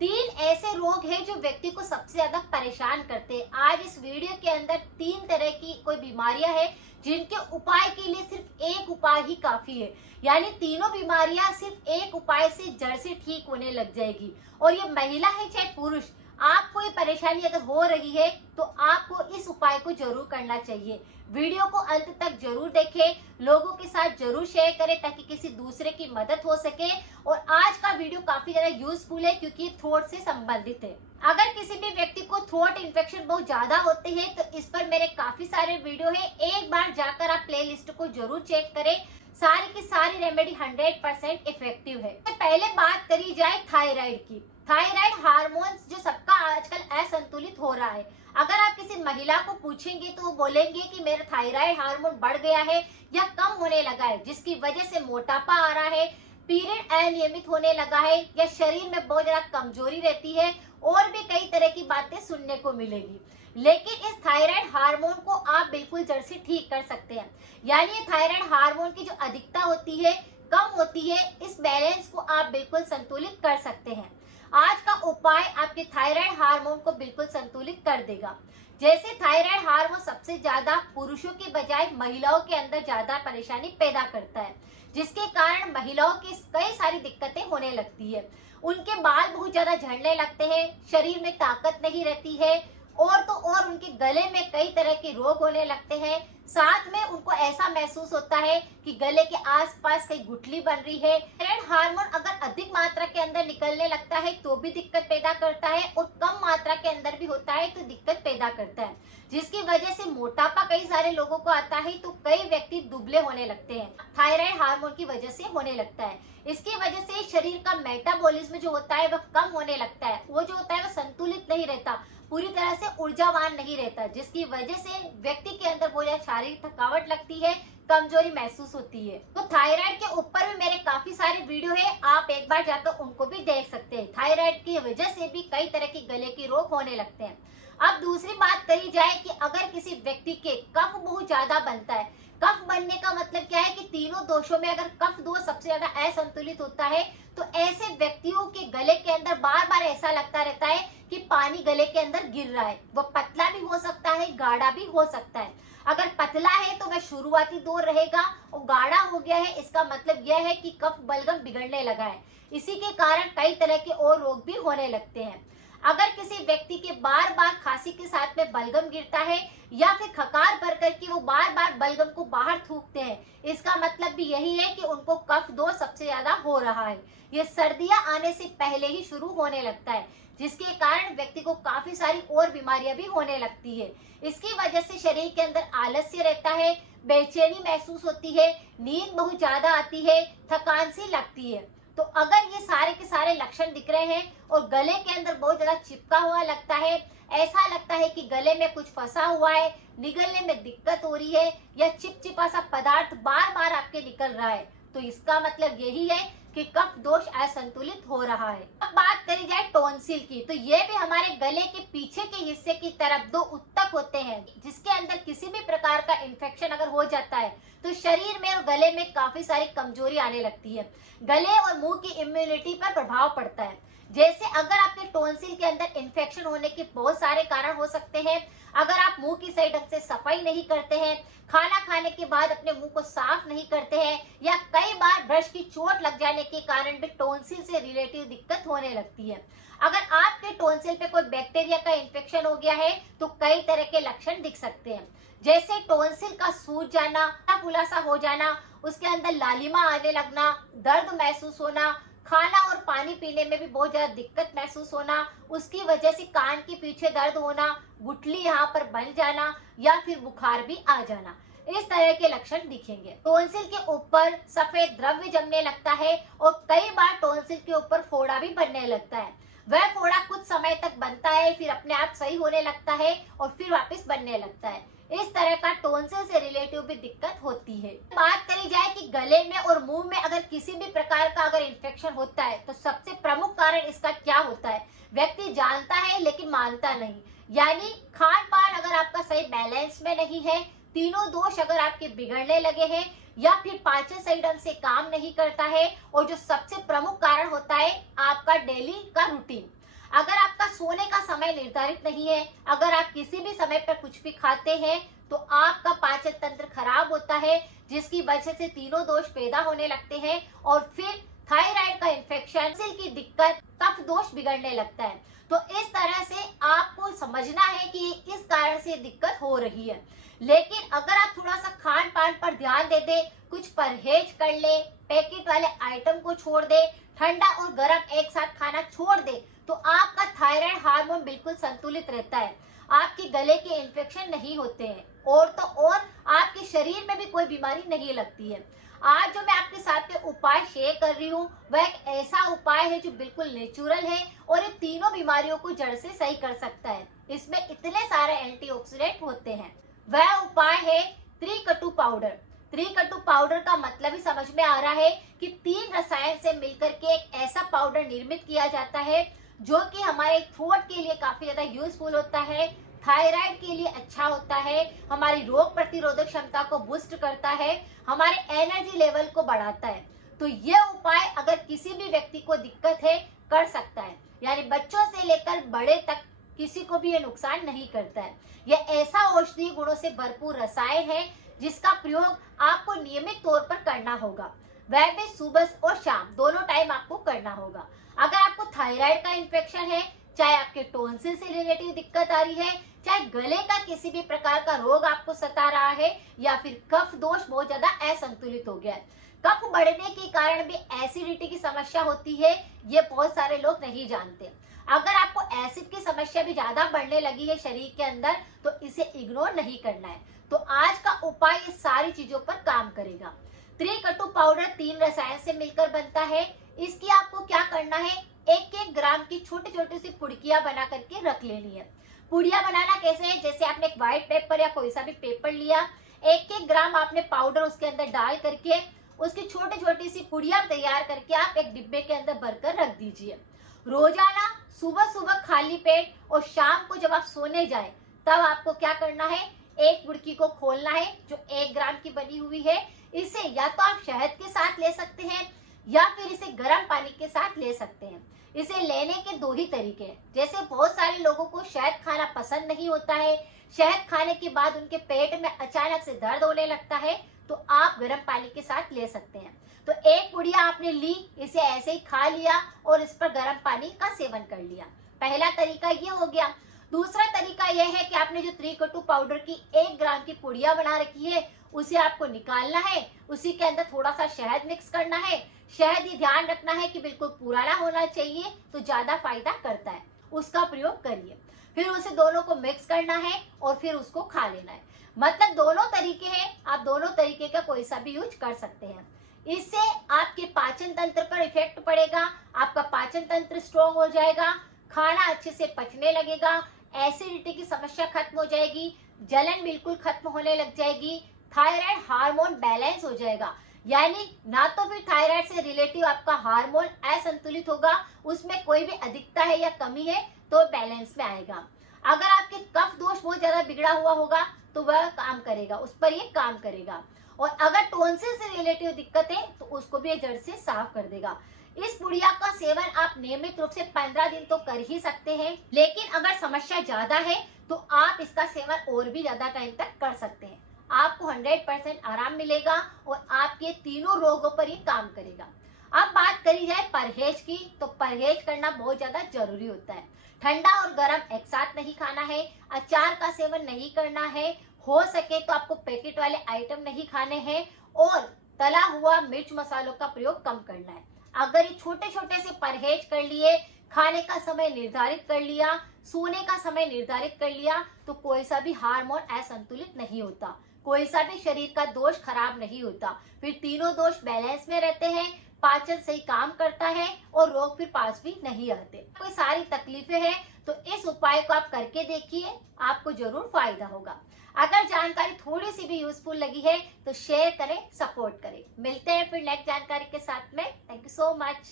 तीन ऐसे रोग हैं जो व्यक्ति को सबसे ज्यादा परेशान करते हैं। आज इस वीडियो के अंदर तीन तरह की कोई बीमारियां हैं जिनके उपाय के लिए सिर्फ एक उपाय ही काफी है। यानी तीनों बीमारियां सिर्फ एक उपाय से जड़ से ठीक होने लग जाएगी। और ये महिला है चाहे पुरुष, आपको ये परेशानी अगर हो रही है तो आपको इस उपाय को जरूर करना चाहिए। वीडियो को अंत तक जरूर देखें, लोगों के साथ जरूर शेयर करें ताकि किसी दूसरे की मदद हो सके। और आज का वीडियो काफी ज्यादा यूजफुल है क्योंकि ये थ्रोट से संबंधित है। अगर किसी भी व्यक्ति को थ्रोट इन्फेक्शन बहुत ज्यादा होते हैं तो इस पर मेरे काफी सारे वीडियो है, एक बार जाकर आप प्लेलिस्ट को जरूर चेक करें। सारी की सारी रेमेडी 100% इफेक्टिव है। तो पहले बात करी जाए थायराइड की। थायराइड हार्मोन्स जो सबका आजकल असंतुलित हो रहा है। अगर आप किसी महिला को पूछेंगे तो वो बोलेंगे कि मेरा थायराइड हार्मोन बढ़ गया है या कम होने लगा है, जिसकी वजह से मोटापा आ रहा है, पीरियड अनियमित होने लगा है या शरीर में बहुत ज्यादा कमजोरी रहती है, और भी कई तरह की बातें सुनने को मिलेगी। लेकिन इस थायराइड हार्मोन को आप बिल्कुल जड़ से ठीक कर सकते हैं। यानी ये थायराइड हार्मोन की जो अधिकता होती है, कम होती है, इस बैलेंस को आप बिल्कुल संतुलित कर सकते हैं। आज का उपाय आपके थायराइड हार्मोन को बिल्कुल संतुलित कर देगा। जैसे थायराइड हार्मोन सबसे ज्यादा पुरुषों के बजाय महिलाओं के अंदर ज्यादा परेशानी पैदा करता है, जिसके कारण महिलाओं की कई सारी दिक्कतें होने लगती है। उनके बाल बहुत ज्यादा झड़ने लगते हैं, शरीर में ताकत नहीं रहती है, और तो और उनके गले में कई तरह के रोग होने लगते हैं। साथ में उनको ऐसा महसूस होता है कि गले के आसपास कई गुठली बन रही है। थायराइड हार्मोन अगर अधिक मात्रा के अंदर निकलने लगता है तो भी दिक्कत पैदा करता है, और कम मात्रा के अंदर भी होता है तो दिक्कत पैदा करता है, जिसकी वजह से मोटापा कई सारे लोगों को आता है, तो कई व्यक्ति दुबले होने लगते हैं। थायराइड हार्मोन की वजह से होने लगता है। इसकी वजह से शरीर का मेटाबॉलिज्म जो होता है वह कम होने लगता है। वो जो होता है वह संतुलित नहीं रहता, पूरी तरह से ऊर्जावान नहीं रहता, जिसकी वजह से व्यक्ति के अंदर बहुत ज्यादा शारीरिक थकावट लगती है, कमजोरी महसूस होती है। तो थायराइड के ऊपर भी मेरे काफी सारे वीडियो है, आप एक बार जाकर उनको भी देख सकते हैं। थायराइड की वजह से भी कई तरह के गले के रोग होने लगते हैं। अब दूसरी बात करी जाए कि अगर किसी व्यक्ति के कफ बहुत ज्यादा बनता है, कफ बनने का मतलब क्या है कि तीनों दोषों में अगर कफ दोष सबसे ज्यादा असंतुलित होता है तो ऐसे व्यक्तियों के गले के अंदर बार बार ऐसा लगता रहता है कि पानी गले के अंदर गिर रहा है। वो पतला भी हो सकता है, गाढ़ा भी हो सकता है। अगर पतला है तो वह शुरुआती दौर रहेगा, और गाढ़ा हो गया है इसका मतलब यह है कि कफ बलगम बिगड़ने लगा है। इसी के कारण कई तरह के और रोग भी होने लगते हैं। अगर किसी व्यक्ति के बार बार खांसी के साथ में बलगम गिरता है या फिर खकार भर करके वो बार बार बलगम को बाहर थूकते हैं, इसका मतलब भी यही है कि उनको कफ दोष सबसे ज्यादा हो रहा है। ये सर्दियां आने से पहले ही शुरू होने लगता है, जिसके कारण व्यक्ति को काफी सारी और बीमारियां भी होने लगती है। इसकी वजह से शरीर के अंदर आलस्य रहता है, बेचैनी महसूस होती है, नींद बहुत ज्यादा आती है, थकान सी लगती है। तो अगर ये सारे के सारे लक्षण दिख रहे हैं और गले के अंदर बहुत ज्यादा चिपका हुआ लगता है, ऐसा लगता है कि गले में कुछ फंसा हुआ है, निगलने में दिक्कत हो रही है, या चिपचिपा सा पदार्थ बार बार आपके निकल रहा है, तो इसका मतलब यही है कि कफ दोष असंतुलित हो रहा है। अब बात करी जाए टॉन्सिल की, तो ये भी हमारे गले के पीछे के हिस्से की तरफ दो उत्तक होते हैं, जिसके अंदर किसी भी प्रकार का इन्फेक्शन अगर हो जाता है तो शरीर में और गले में काफी सारी कमजोरी आने लगती है। गले और मुंह की इम्यूनिटी पर प्रभाव पड़ता है। जैसे अगर आपके टॉन्सिल के अंदर इन्फेक्शन होने के बहुत सारे कारण हो सकते हैं। अगर आप मुंह की सही ढंग से सफाई नहीं करते हैं, खाना खाने के बाद अपने मुंह को साफ नहीं करते हैं, या कई बार ब्रश की चोट लग जाने के कारण भी टॉन्सिल से रिलेटिव दिक्कत होने लगती है। अगर आपके टॉन्सिल पे कोई बैक्टीरिया का इन्फेक्शन हो गया है तो कई तरह के लक्षण दिख सकते हैं, जैसे टॉन्सिल का सूज जाना, फूला सा हो जाना, उसके अंदर लालिमा आने लगना, दर्द महसूस होना, खाना और पानी पीने में भी बहुत ज्यादा दिक्कत महसूस होना, उसकी वजह से कान के पीछे दर्द होना, गुठली यहाँ पर बन जाना, या फिर बुखार भी आ जाना, इस तरह के लक्षण दिखेंगे। टॉन्सिल के ऊपर सफेद द्रव्य जमने लगता है, और कई बार टॉन्सिल के ऊपर फोड़ा भी बनने लगता है। वह फोड़ा कुछ समय तक बनता है, फिर अपने आप सही होने लगता है और फिर वापस बनने लगता है। इस तरह का टॉन्सिल से रिलेटिव भी दिक्कत होती है। बात करी जाए कि गले में और मुंह में अगर किसी भी प्रकार का अगर इन्फेक्शन होता है तो सबसे प्रमुख कारण इसका क्या होता है, व्यक्ति जानता है लेकिन मानता नहीं। यानी खान पान अगर आपका सही बैलेंस में नहीं है, तीनों दोष अगर आपके बिगड़ने लगे हैं, या फिर पाचन सही ढंग से काम नहीं करता है, और जो सबसे प्रमुख कारण होता है आपका डेली का रूटीन। अगर आपका सोने का समय निर्धारित नहीं है, अगर आप किसी भी समय पर कुछ भी खाते हैं, तो आपका पाचन तंत्र खराब होता है, जिसकी वजह से तीनों दोष पैदा होने लगते हैं और फिर थायराइड का इन्फेक्शन, दिल की दिक्कत, कफ दोष बिगड़ने लगता है। तो इस तरह से आपको समझना है कि इस कारण से दिक्कत हो रही है। लेकिन अगर आप थोड़ा सा खान पान पर ध्यान दे दे, कुछ परहेज कर ले, पैकेट वाले आइटम को छोड़ दे, ठंडा और गर्म एक साथ खाना छोड़ दे, तो आपका थायराइड हार्मोन बिल्कुल संतुलित रहता है, आपके गले के इन्फेक्शन नहीं होते हैं और तो और आपके शरीर में भी कोई बीमारी नहीं लगती है। आज जो मैं आपके साथ में उपाय शेयर कर रही हूँ, वह एक ऐसा उपाय है जो बिल्कुल नेचुरल है और ये तीनों बीमारियों को जड़ से सही कर सकता है। इसमें इतने सारे एंटीऑक्सीडेंट होते हैं। वह उपाय है त्रिकटु पाउडर। त्रिकटु पाउडर का मतलब ही समझ में आ रहा है कि 3 रसायन से मिलकर के एक ऐसा पाउडर निर्मित किया जाता है जो कि हमारे थ्रोट के लिए काफी ज्यादा यूजफुल होता है, थायराइड के लिए अच्छा होता है, हमारी रोग प्रतिरोधक क्षमता को बूस्ट करता है, हमारे एनर्जी लेवल को बढ़ाता है। तो ये उपाय अगर किसी भी व्यक्ति को दिक्कत है, कर सकता है। यानी बच्चों से लेकर बड़े तक किसी को भी ये नुकसान नहीं करता है। यह ऐसा औषधीय गुणों से भरपूर रसायन है जिसका प्रयोग आपको नियमित तौर पर करना होगा, वह भी सुबह और शाम दोनों टाइम आपको करना होगा। अगर आपको थायराइड का इन्फेक्शन है, चाहे आपके टॉन्सिल से रिलेटिव दिक्कत आ रही है, चाहे गले का किसी भी प्रकार का रोग आपको सता रहा है, या फिर कफ दोष बहुत ज्यादा असंतुलित हो गया है, कफ बढ़ने के कारण भी एसिडिटी की समस्या होती है, ये बहुत सारे लोग नहीं जानते। अगर आपको एसिड की समस्या भी ज्यादा बढ़ने लगी है शरीर के अंदर, तो इसे इग्नोर नहीं करना है। तो आज का उपाय इस सारी चीजों पर काम करेगा। त्रिकटु पाउडर 3 रसायन से मिलकर बनता है। इसकी आपको क्या करना है, 1-1 ग्राम की छोटी छोटी सी पुड़कियां बना करके रख लेनी है। पुड़िया बनाना कैसे है, जैसे आपने एक व्हाइट पेपर या कोई सा भी पेपर लिया, 1-1 ग्राम आपने पाउडर उसके अंदर डाल करके उसकी छोटी छोटी सी पुड़िया तैयार करके आप एक डिब्बे के अंदर भरकर रख दीजिए। रोजाना सुबह सुबह खाली पेट और शाम को जब आप सोने जाए, तब आपको क्या करना है, एक पुड़की को खोलना है जो 1 ग्राम की बनी हुई है। इसे या तो आप शहद के साथ ले सकते हैं या फिर इसे गर्म पानी के साथ ले सकते हैं। इसे लेने के 2 ही तरीके हैं। जैसे बहुत सारे लोगों को शहद खाना पसंद नहीं होता है, शहद खाने के बाद उनके पेट में अचानक से दर्द होने लगता है, तो आप गर्म पानी के साथ ले सकते हैं। तो एक पुड़िया आपने ली, इसे ऐसे ही खा लिया और इस पर गर्म पानी का सेवन कर लिया। पहला तरीका ये हो गया। दूसरा तरीका यह है कि आपने जो त्रिकटु पाउडर की 1 ग्राम की पुड़िया बना रखी है, उसे आपको निकालना है, उसी के अंदर थोड़ा सा शहद मिक्स करना है। शहद ये ध्यान रखना है कि बिल्कुल पुराना होना चाहिए, तो ज्यादा फायदा करता है, उसका प्रयोग करिए। फिर उसे दोनों को मिक्स करना है और फिर उसको खा लेना है। मतलब दोनों तरीके हैं, आप दोनों तरीके का कोई सा भी यूज कर सकते हैं। इससे आपके पाचन तंत्र पर इफेक्ट पड़ेगा, आपका पाचन तंत्र स्ट्रॉन्ग हो जाएगा, खाना अच्छे से पचने लगेगा, एसिडिटी की समस्या खत्म हो जाएगी, जलन बिल्कुल खत्म होने लग जाएगी, थायराइड हार्मोन बैलेंस हो जाएगा। यानी ना तो फिर थायराइड से रिलेटिव आपका हार्मोन असंतुलित होगा, उसमें कोई भी अधिकता है या कमी है तो बैलेंस में आएगा। अगर आपके कफ दोष बहुत ज्यादा बिगड़ा हुआ होगा तो वह काम करेगा, उस पर ये काम करेगा। और अगर टॉन्सिल से रिलेटिव दिक्कत है तो उसको भी जड़ से साफ कर देगा। इस पुड़िया का सेवन आप नियमित रूप से 15 दिन तो कर ही सकते हैं, लेकिन अगर समस्या ज्यादा है तो आप इसका सेवन और भी ज्यादा टाइम तक कर सकते हैं। आपको 100% आराम मिलेगा और आपके तीनों रोगों पर ये काम करेगा। अब बात करी जाए परहेज की, तो परहेज करना बहुत ज्यादा जरूरी होता है। ठंडा और गर्म एक साथ नहीं खाना है, अचार का सेवन नहीं करना है, हो सके तो आपको पैकेट वाले आइटम नहीं खाने हैं और तला हुआ मिर्च मसालों का प्रयोग कम करना है। अगर ये छोटे छोटे से परहेज कर लिए, खाने का समय निर्धारित कर लिया, सोने का समय निर्धारित कर लिया, तो कोई सा भी हार्मोन असंतुलित नहीं होता, कोई सा भी शरीर का दोष खराब नहीं होता, फिर तीनों दोष बैलेंस में रहते हैं, पाचन सही काम करता है और रोग फिर पास भी नहीं आते। कोई सारी तकलीफें हैं तो इस उपाय को आप करके देखिए, आपको जरूर फायदा होगा। अगर जानकारी थोड़ी सी भी यूजफुल लगी है तो शेयर करें, सपोर्ट करें। मिलते हैं फिर नेक्स्ट जानकारी के साथ में। Thank you so much.